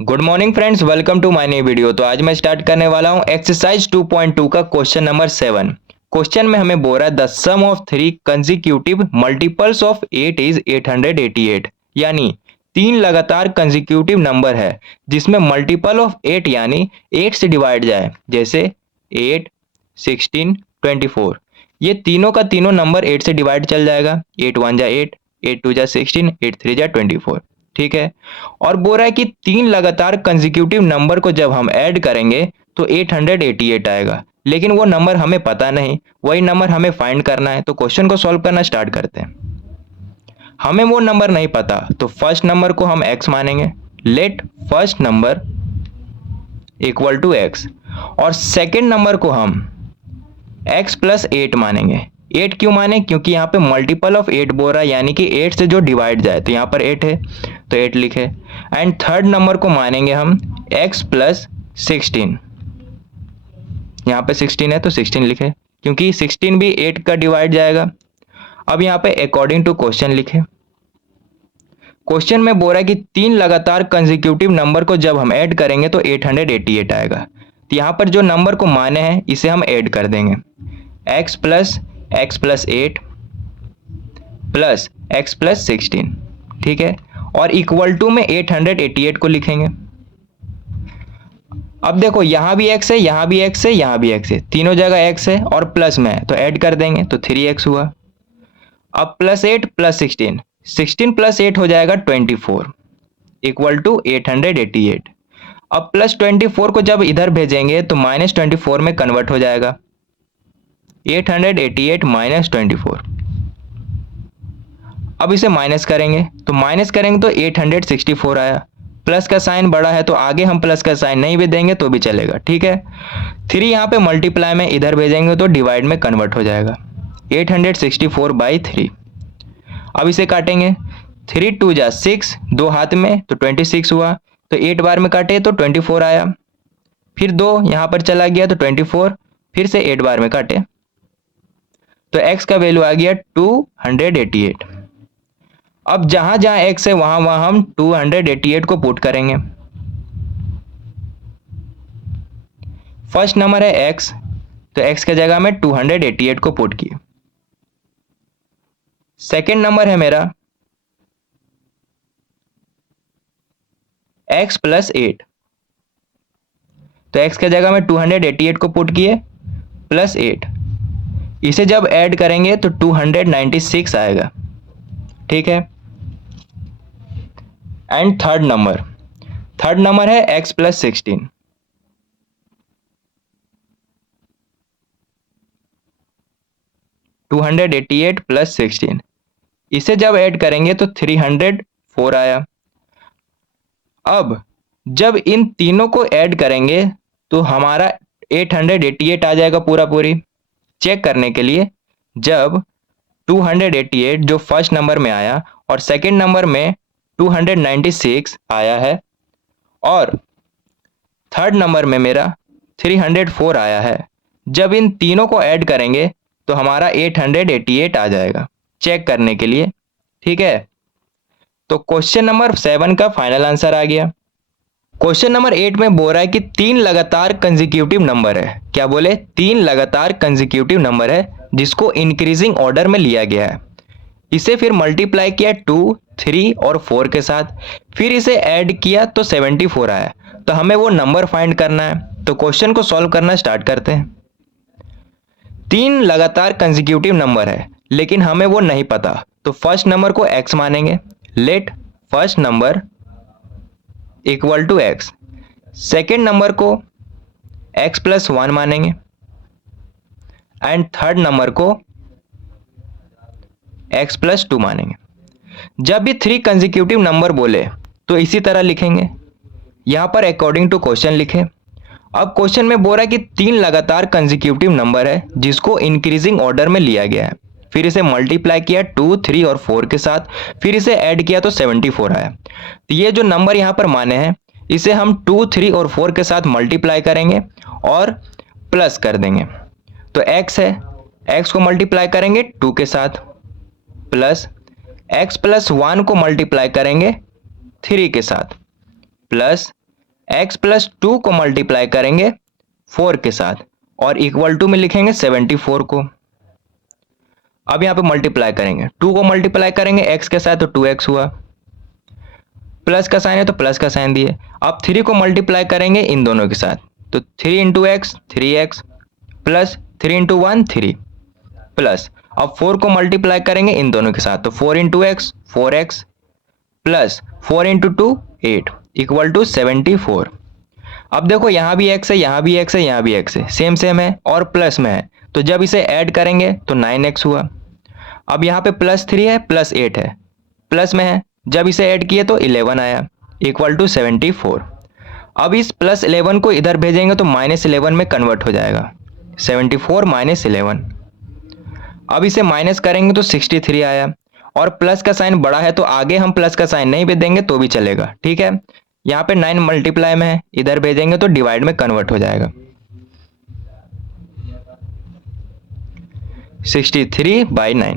Good morning friends, welcome to my new video. तो आज मैं स्टार्ट करने वाला हूं एक्सरसाइज 2.2 का क्वेश्चन नंबर 7। क्वेश्चन में हमें बोल रहा है the sum of three consecutive multiples of 8 is 888। यानी तीन लगातार कंसेक्यूटिव नंबर है जिसमें मल्टीपल ऑफ 8 यानी 8 से डिवाइड जाए, जैसे 8, 16, 24। ये तीनों का तीनों नंबर 8 से डिवाइड चल जाएगा। 8 1 जा 8, 8 2 जा 16, 8 3 जा 24। ठीक है। और बोल रहा है कि तीन लगातार कंसेक्यूटिव नंबर को जब हम ऐड करेंगे तो 888 आएगा, लेकिन वो नंबर हमें पता नहीं, वही नंबर हमें फाइंड करना है। तो क्वेश्चन को सॉल्व करना स्टार्ट करते हैं। हमें वो नंबर नहीं पता तो फर्स्ट नंबर को हम x मानेंगे। Let first number equal to x। और सेकेंड नंबर को हम x प्लस 8 मानेंगे। 8 क्यों माने? क्योंकि यहाँ पे मल्टीपल ऑफ 8 बोल रहा है, यानी कि 8 से जो डिवाइड जाए, तो यहाँ पर 8 है तो 8 लिखे। एंड थर्ड नंबर को मानेंगे हम x प्लस 16। यहाँ पे 16 है तो 16 लिखे, क्योंकि 16 भी 8 का डिवाइड जाएगा। अब यहाँ पे अकॉर्डिंग टू क्वेश्चन लिखे। क्वेश्चन में बोल रहा है कि तीन लगातार कंसेक्यूटिव नंबर को जब हम ऐड करेंगे तो 888 आएगा। तो यहाँ पर जो नंबर को माने हैं इसे हम ऐड कर देंगे। x plus 8 plus x plus 16। ठीक है। और इक्वल टू में 888 को लिखेंगे। अब देखो यहाँ भी x है, यहाँ भी x है, यहाँ भी x है, तीनों जगह x है और प्लस में है तो ऐड कर देंगे तो 3x हुआ। अब प्लस 8 प्लस 16, 16 प्लस 8 हो जाएगा 24 इक्वल टू 888। अब प्लस 24 को जब इधर भेजेंगे तो माइनस 24 में कन्वर्ट हो जाएगा। 888 माइनस 24। अब इसे माइनस करेंगे तो 864 आया। प्लस का साइन बड़ा है तो आगे हम प्लस का साइन नहीं भी देंगे तो भी चलेगा। ठीक है। 3 यहाँ पे मल्टीप्लाई में इधर भेजेंगे तो डिवाइड में कन्वर्ट हो जाएगा। 864/3। अब इसे काटेंगे। 3 2 जा 6, दो हाथ में तो 26 हुआ, तो 8 बार में काटे तो 24 आया। फिर 2 यहाँ पर चला गया तो 24, फिर से 8 बार में काटे तो x का वैल्यू आ गया 288। अब जहां जहां x है वहां वहां हम 288 को पुट करेंगे। फर्स्ट नंबर है x, तो x के जगह में 288 को पुट किए। सेकेंड नंबर है मेरा x प्लस 8, तो x के जगह में 288 को पुट किए प्लस 8। इसे जब ऐड करेंगे तो 296 आएगा। ठीक है। एंड थर्ड नंबर है x प्लस 16। $288 प्लस 16, इसे जब ऐड करेंगे तो 304 आया। अब जब इन तीनों को ऐड करेंगे तो हमारा 888 आ जाएगा पूरा पूरी। चेक करने के लिए, जब 288 जो फर्स्ट नंबर में आया और सेकंड नंबर में 296 आया है और थर्ड नंबर में मेरा 304 आया है, जब इन तीनों को ऐड करेंगे तो हमारा 888 आ जाएगा। चेक करने के लिए। ठीक है। तो क्वेश्चन नंबर 7 का फाइनल आंसर आ गया। क्वेश्चन नंबर 8 में बोल रहा है कि तीन लगातार कंसेक्यूटिव नंबर है। क्या बोले? तीन लगातार कंसेक्यूटिव नंबर है जिसको इंक्रीजिंग ऑर्डर में लिया गया है। इसे फिर मल्टीप्लाई किया 2, 3 और 4 के साथ, फिर इसे ऐड किया तो 74 आया। तो हमें वो नंबर फाइंड करना है। तो क्वेश्चन को सॉल्व करना स्टार्ट करते हैं। तीन लगातार कंसेक्यूटिव नंबर है लेकिन हमें वो नहीं पता, तो फर्स्ट नंबर को x मानेंगे। Let first number equal to x। Second number को x प्लस 1 मानेंगे एंड थर्ड नंबर को x प्लस 2 मानेंगे। जब भी थ्री कंसेक्यूटिव नंबर बोले तो इसी तरह लिखेंगे। यहां पर अकॉर्डिंग टू क्वेश्चन लिखे। अब क्वेश्चन में बोल रहा है कि तीन लगातार कंसेक्यूटिव नंबर है जिसको इंक्रीजिंग ऑर्डर में लिया गया है, फिर इसे मल्टीप्लाई किया 2, 3 और 4 के साथ, फिर इसे ऐड किया तो 74 आया। तो ये जो नंबर यहाँ पर माने हैं इसे हम 2, 3 और 4 के साथ मल्टीप्लाई करेंगे और प्लस कर देंगे। तो x है, x को मल्टीप्लाई करेंगे 2 के साथ, प्लस x प्लस 1 को मल्टीप्लाई करेंगे 3 के साथ, प्लस x प्लस 2 को मल्टीप्लाई करेंगे 4 के साथ और इक्वल टू में लिखेंगे 74 को। अब यहाँ पे मल्टीप्लाई करेंगे, 2 को मल्टीप्लाई करेंगे x के साथ तो 2x हुआ, प्लस का साइन है तो प्लस का साइन दिए। अब 3 को मल्टीप्लाई करेंगे इन दोनों के साथ तो 3 into x 3x plus 3 into 1 3 plus अब 4 को मल्टीप्लाई करेंगे इन दोनों के साथ तो 4 into x 4x plus 4 into 2 8 equal to 74। अब देखो यहाँ भी x है, यहाँ भी x है, यहाँ भी x है, सेम सेम है और प्लस में है तो जब इसे ऐड करेंगे तो 9x हुआ। अब यहाँ पे प्लस 3 है प्लस 8 है, प्लस में है, जब इसे ऐड किए तो 11 आया इक्वल टू 74। अब इस प्लस 11 को इधर भेजेंगे तो माइनस 11 में कन्वर्ट हो जाएगा, 74 माइनस 11। अब इसे माइनस करेंगे तो 63 आया और प्लस का साइन बड़ा है तो आगे हम प्लस का साइन नहीं भी देंगे तो भी चलेगा, ठीक है। यहाँ पे 9 मल्टीप्लाई में है, इधर भेजेंगे तो डिवाइड में कन्वर्ट हो जाएगा, 63/9।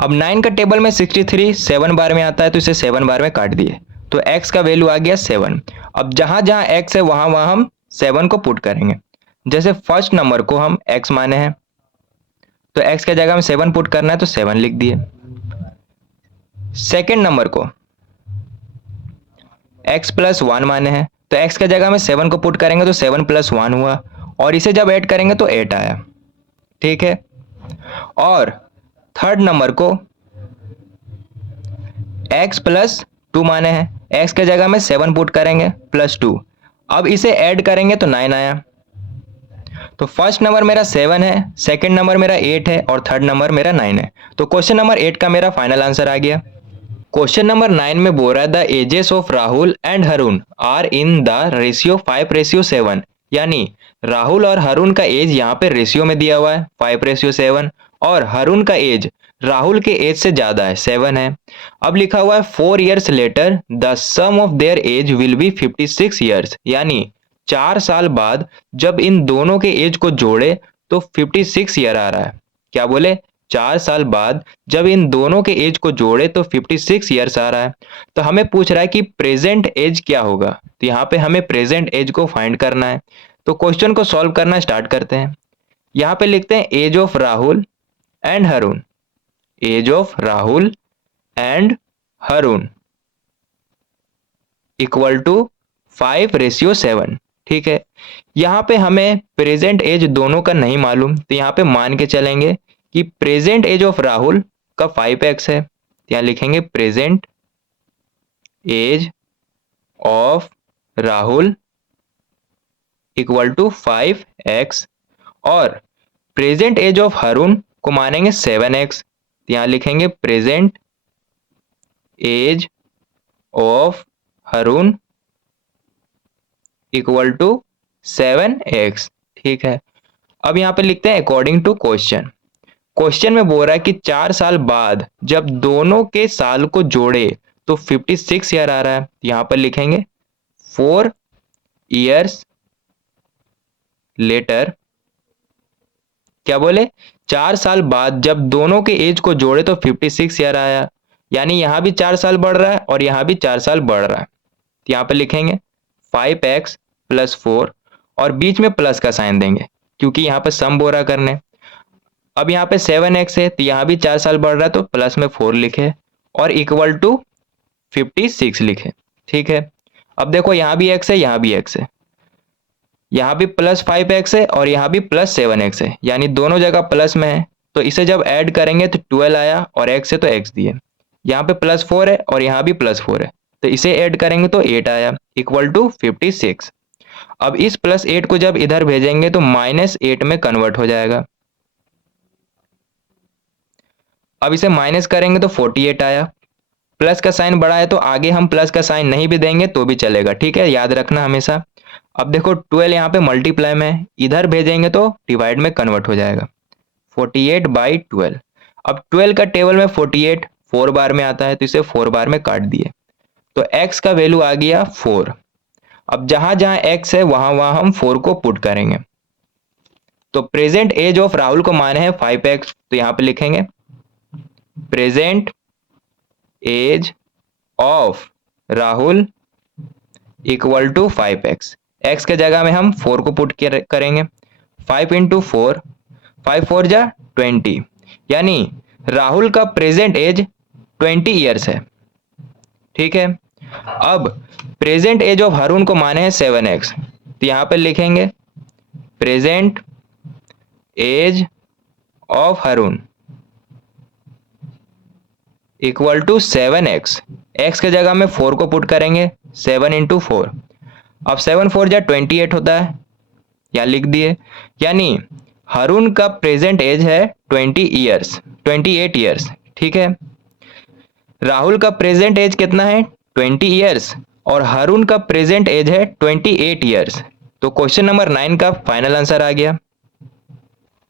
अब 9 का टेबल में 63 7 बार में आता है तो इसे 7 बार में काट दिए तो x का वैल्यू आ गया 7। अब जहां जहां x है वहां वहां हम 7 को पुट करेंगे। जैसे फर्स्ट नंबर को हम x माने हैं तो x की जगह में 7 पुट करना है तो 7 लिख दिए। सेकेंड नंबर को x प्लस 1 माने हैं तो x की जगह में 7 को पुट करेंगे तो 7 प्लस 1 हुआ और इसे जब ऐड करेंगे तो 8 आया, ठीक है। और थर्ड नंबर को x प्लस 2 माने हैं, x के जगह में 7 पुट करेंगे प्लस 2, अब इसे ऐड करेंगे तो 9 आया। तो फर्स्ट नंबर मेरा 7 है, सेकंड नंबर मेरा 8 है और थर्ड नंबर मेरा 9 है। तो क्वेश्चन नंबर 8 का मेरा फाइनल आंसर आ गया। क्वेश्चन नंबर 9 में बोल रहा है the ages of Rahul and Harun are in the ratio 5:7, यानी राहुल और हरुण का एज यहाँ पे रेशियो में दिया हुआ है 5:7 और हरुण का एज राहुल के एज से ज्यादा है 7 है। अब लिखा हुआ है 4 years later the sum of their age will be 56 years, यानी 4 साल बाद जब इन दोनों के एज को जोड़े तो 56 ईयर आ रहा है। क्या बोले, 4 साल बाद जब इन दोनों के एज को जोड़े तो 56 ईयर्स आ रहा है। तो हमें पूछ रहा है कि प्रेजेंट एज क्या होगा, तो यहाँ पे हमें प्रेजेंट एज को फाइंड करना है। तो क्वेश्चन को सॉल्व करना स्टार्ट करते हैं। यहाँ पे लिखते हैं age of Rahul and Harun, age of Rahul and Harun equal to 5:7, ठीक है। यहाँ पे हमें प्रेजेंट एज दोनों का नहीं मालूम तो यहाँ पे मान के चलेंगे कि प्रेजेंट एज ऑफ राहुल का 5x है, यहाँ लिखेंगे present age of Rahul equal to 5x और प्रेजेंट एज ऑफ हरुण को मानेंगे 7x, यहाँ लिखेंगे present age of Harun equal to 7x, ठीक है। अब यहाँ पे लिखते हैं अकॉर्डिंग टू क्वेश्चन। क्वेश्चन में बोल रहा है कि 4 साल बाद जब दोनों के साल को जोड़े तो 56 ईयर आ रहा है, यहाँ पर लिखेंगे 4 years लेटर। क्या बोले, 4 साल बाद जब दोनों के एज को जोड़े तो 56 ईयर आया, यानी यहाँ भी 4 साल बढ़ रहा है और यहाँ भी 4 साल बढ़ रहा है। तो यहाँ पर लिखेंगे 5x प्लस 4 और बीच में प्लस का साइन देंगे क्योंकि यहाँ पर सम बोरा करने। अब यहाँ पे 7x है तो यहाँ भी 4 साल बढ़ रहा है तो प्लस में 4 लिखे और इक्वल टू 56 लिखे, ठीक है। अब देखो यहाँ भी x है, यहाँ भी x है, यहाँ भी प्लस 5x है और यहाँ भी प्लस 7x है, यानी दोनों जगह प्लस में है तो इसे जब ऐड करेंगे तो 12 आया और x है तो x दिए। यहाँ पे प्लस 4 है और यहाँ भी प्लस 4 है तो इसे ऐड करेंगे तो 8 आया इक्वल टू 56। अब इस प्लस 8 को जब इधर भेजेंगे तो -8 में कन्वर्ट हो जाएगा। अब इसे माइनस करेंगे तो 48 आया, प्लस का साइन बड़ा है तो आगे हम प्लस का साइन नहीं भी देंगे तो भी चलेगा, ठीक है, याद रखना हमेशा। अब देखो 12 यहाँ पे मल्टीप्लाई में है, इधर भेजेंगे तो डिवाइड में कन्वर्ट हो जाएगा 48/12। अब 12 का टेबल में 48 4 बार में आता है तो इसे 4 बार में काट दिए तो x का वैल्यू आ गया 4। अब जहां जहां x है वहां वहां हम 4 को पुट करेंगे। तो प्रेजेंट एज ऑफ राहुल को माने हैं 5x, तो यहां पे लिखेंगे present age of Rahul equal to 5x। x के जगह में हम 4 को पुट करेंगे। 5 इंटू 4, 5 4 जा 20, यानी राहुल का प्रेजेंट एज 20 ईयर्स है। ठीक है, अब प्रेजेंट एज ऑफ हारून को माने हैं 7x, तो यहां पर लिखेंगे present age of Haroon equal to 7x। x के जगह में 4 को पुट करेंगे, 7 इंटू 4। अब 7 4 जा 28 होता है, यहाँ लिख दिए, यानी हारून का प्रेजेंट एज है 28 ईयर्स। ठीक है, राहुल का प्रेजेंट एज कितना है 20 ईयर्स और हारून का प्रेजेंट एज है 28 ईयर्स। तो क्वेश्चन नंबर 9 का फाइनल आंसर आ गया।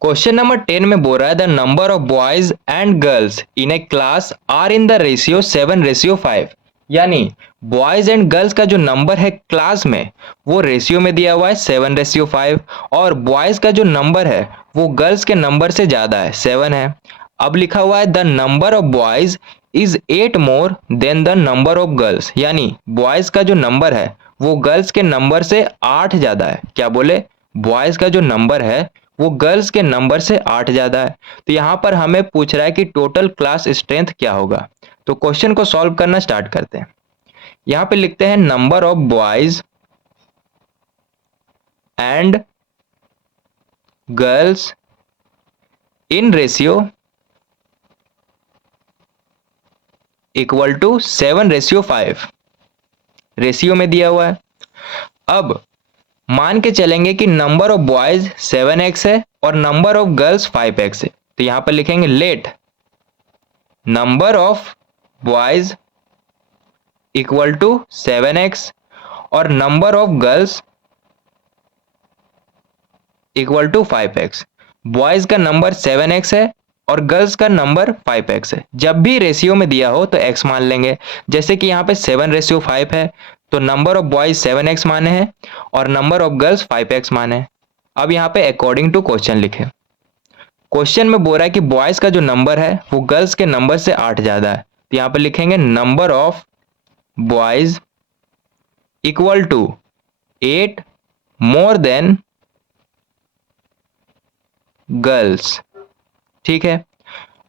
क्वेश्चन नंबर 10 में बोल रहा है the number of boys and girls in a class are in the ratio 7:5, यानी बॉयज एंड गर्ल्स का जो नंबर है क्लास में वो रेशियो में दिया हुआ है 7:5 और बॉयज का जो नंबर है वो गर्ल्स के नंबर से ज्यादा है, 7 है। अब लिखा हुआ है the number of boys is 8 more then the number of girls, यानी बॉयज का जो नंबर है वो गर्ल्स के नंबर से 8 ज्यादा है। क्या बोले, बॉयज का जो नंबर है वो गर्ल्स के नंबर से 8 ज्यादा है। तो यहां पर हमें पूछ रहा है कि टोटल क्लास स्ट्रेंथ क्या होगा। तो क्वेश्चन को सॉल्व करना स्टार्ट करते हैं। यहां पे लिखते हैं number of boys and girls in ratio equal to 7:5, ratio में दिया हुआ है। अब मान के चलेंगे कि नंबर ऑफ बॉयज 7x है और नंबर ऑफ गर्ल्स 5x है, तो यहां पर लिखेंगे let number of boys equal to 7x और number of girls equal to 5x। Boys का नंबर 7x है और गर्ल्स का नंबर 5x है। जब भी रेशियो में दिया हो तो x मान लेंगे, जैसे कि यहाँ पे 7:5 है तो नंबर ऑफ बॉयज 7x माने हैं और नंबर ऑफ गर्ल्स 5x माने हैं। अब यहाँ पे अकॉर्डिंग टू क्वेश्चन लिखे। क्वेश्चन में बोल रहा है कि बॉयज का जो नंबर है वो गर्ल्स के नंबर से 8 ज्यादा है, तो यहाँ पे लिखेंगे number of boys equal to 8 more than girls. ठीक है,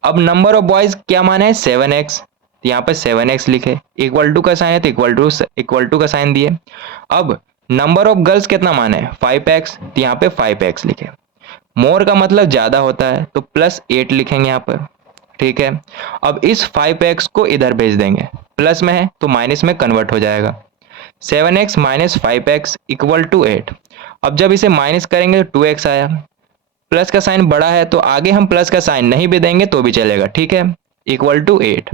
अब नंबर ऑफ बॉयज क्या माना है 7x, तो यहाँ पे 7x लिखे, इक्वल टू का साइन है तो इक्वल टू का साइन दिए। अब नंबर ऑफ गर्ल्स कितना माना है 5x, तो यहाँ पे 5x लिखे। मोर का मतलब ज्यादा होता है तो +8 लिखेंगे यहाँ पर। ठीक है, अब इस 5x को इधर भेज देंगे, प्लस में है तो माइनस में कन्वर्ट हो जाएगा। 7x minus 5x equal to 8। अब जब इसे माइनस करेंगे तो 2x आया, प्लस का साइन बड़ा है तो आगे हम प्लस का साइन नहीं भी देंगे तो भी चलेगा। ठीक है, इक्वल टू 8।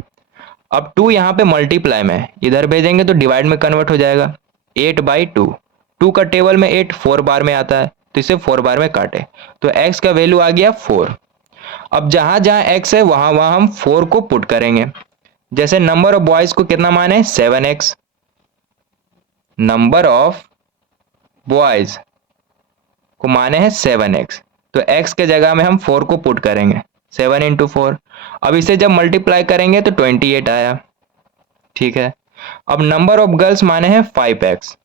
अब 2 यहाँ पे मल्टीप्लाई में इधर भेजेंगे तो डिवाइड में कन्वर्ट हो जाएगा, 8/2। 2 का टेबल में 8 4 बार में आता है तो इसे 4 बार में काटे तो x का वैल्यू आ गया 4। अब जहां जहां x है वहां वहां हम 4 को पुट करेंगे। जैसे नंबर ऑफ बॉयज को कितना माने 7x, नंबर ऑफ बॉयज को माने हैं 7x, तो x के जगह में हम 4 को पुट करेंगे, 7 इंटू 4। अब इसे जब मल्टीप्लाई करेंगे तो 28 आया। ठीक है, अब नंबर ऑफ गर्ल्स माने हैं 5x।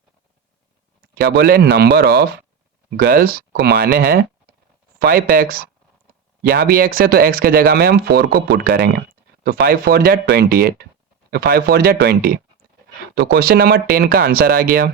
क्या बोले, नंबर ऑफ गर्ल्स को माने हैं 5x। यहां भी x है तो x के जगह में हम 4 को पुट करेंगे, तो 5 4 जा 28, 5 4 जा 20। तो क्वेश्चन नंबर 10 का आंसर आ गया।